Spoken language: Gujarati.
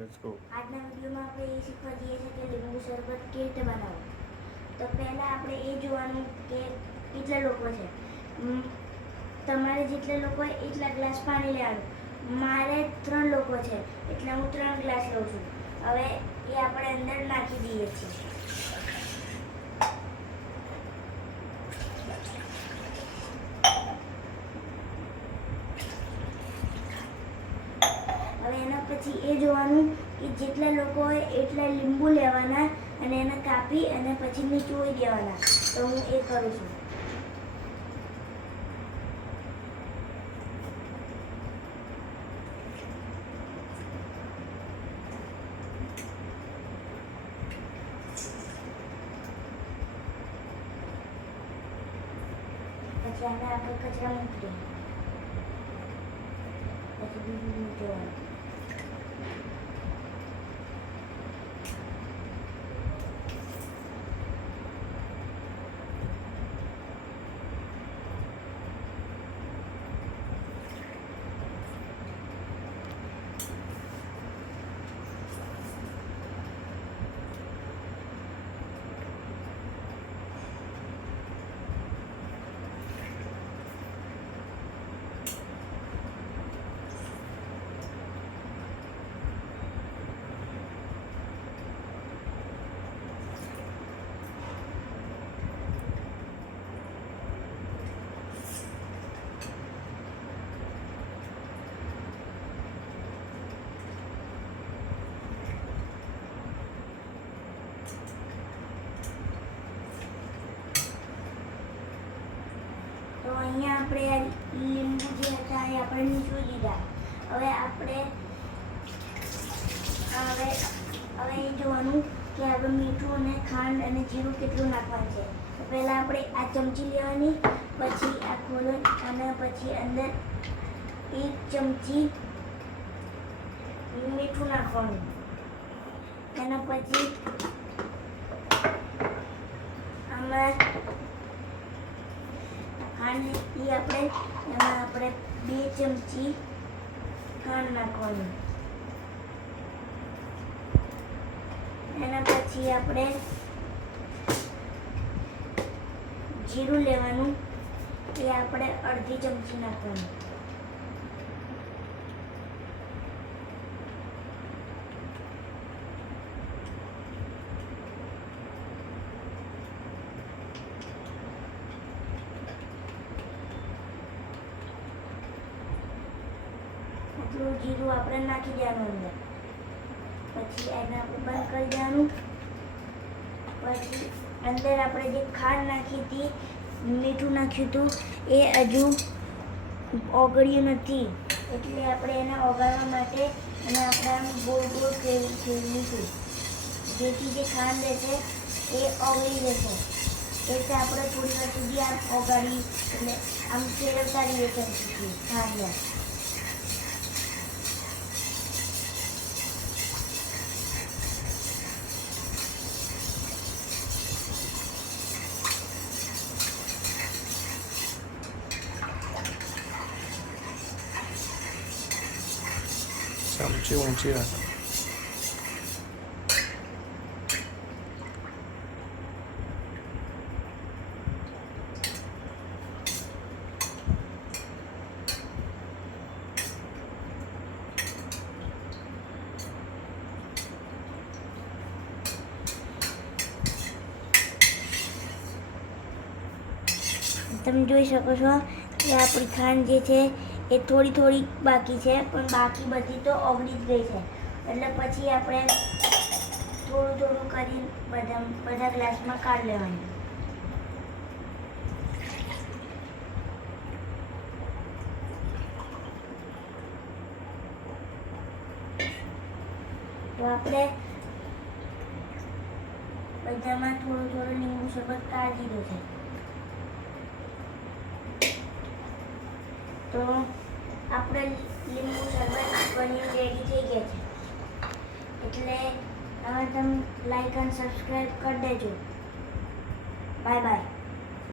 Let's go. આજના વિડીયોમાં આપણે એ શીખવા જઈએ છીએ કે લીંબુ શરબત કેવી રીતે બનાવવું. તો પહેલાં આપણે એ જોવાનું કે કેટલા લોકો છે. તમારે જેટલા લોકો હોય એટલા ગ્લાસ પાણી લેવાનું. મારે 3 લોકો છે એટલે હું 3 ગ્લાસ લઉં છું. હવે એ આપણે અંદર નાખી દઈએ છીએ. હવે એના પછી એ જોવાનું કે જેટલા લોકો હોય એટલા લીંબુ લેવાના અને એને કાપી અને પછી નીચોવી દેવાના. તો હું એ કરું છું. પછી આને આપણે કચરા મૂકી દઈએ. પછી બીજું નીચોવાનું. તો અહીંયા આપણે લીંબુ જે હતા એ આપણે નીચોવી દીધા. હવે આપણે એ જોવાનું કે આપણે મીઠું અને ખાંડ અને જીરું કેટલું નાખવાનું છે. તો પહેલાં આપણે આ ચમચી લેવાની, પછી આ ખોલો અને પછી અંદર 1 ચમચી મીઠું નાખવાનું. એના પછી આમાં ખાંડ એમાં આપણે 2 ચમચી ખાંડ નાખવાનું. એના પછી આપણે જીરું લેવાનું, એ આપણે 1/2 ચમચી નાખવાનું. આટલું જીરું આપણે નાખી દેવાનું અંદર. પછી એને આપણે બંધ કરી દેવાનું. પછી અંદર આપણે જે ખાંડ નાખી હતી, મીઠું નાખ્યું હતું, એ હજુ ઓગળ્યું નથી. એટલે આપણે એને ઓગાળવા માટે એને આપણે આમ ગોળ ગોળ ફેરવીશું, જેથી જે ખાંડ રહેશે એ ઓગળી જશે. એટલે આપણે થોડી વાર સુધી આમ ઓગાળી એટલે આમ ફેરવતા રહીએ છીએ ખાંડને. ચમચી ઊંચી રાખ. તમે જોઈ શકો છો કે આપણી ખાંડ જે છે એ થોડી થોડી બાકી છે, પણ બાકી બધી તો ઓગળી જ ગઈ છે. એટલે પછી આપણે થોડું થોડું કરી બધા ગ્લાસમાં કાઢી લેવાનું. તો આપણે બધામાં થોડું થોડું લીંબુ શરબત કાઢી દીધું છે. તો આપણે લીંબુ શરબત બની રેડી થઈ ગયા છે. એટલે હવે તમે લાઈક અને સબસ્ક્રાઈબ કરી દેજો. Bye bye.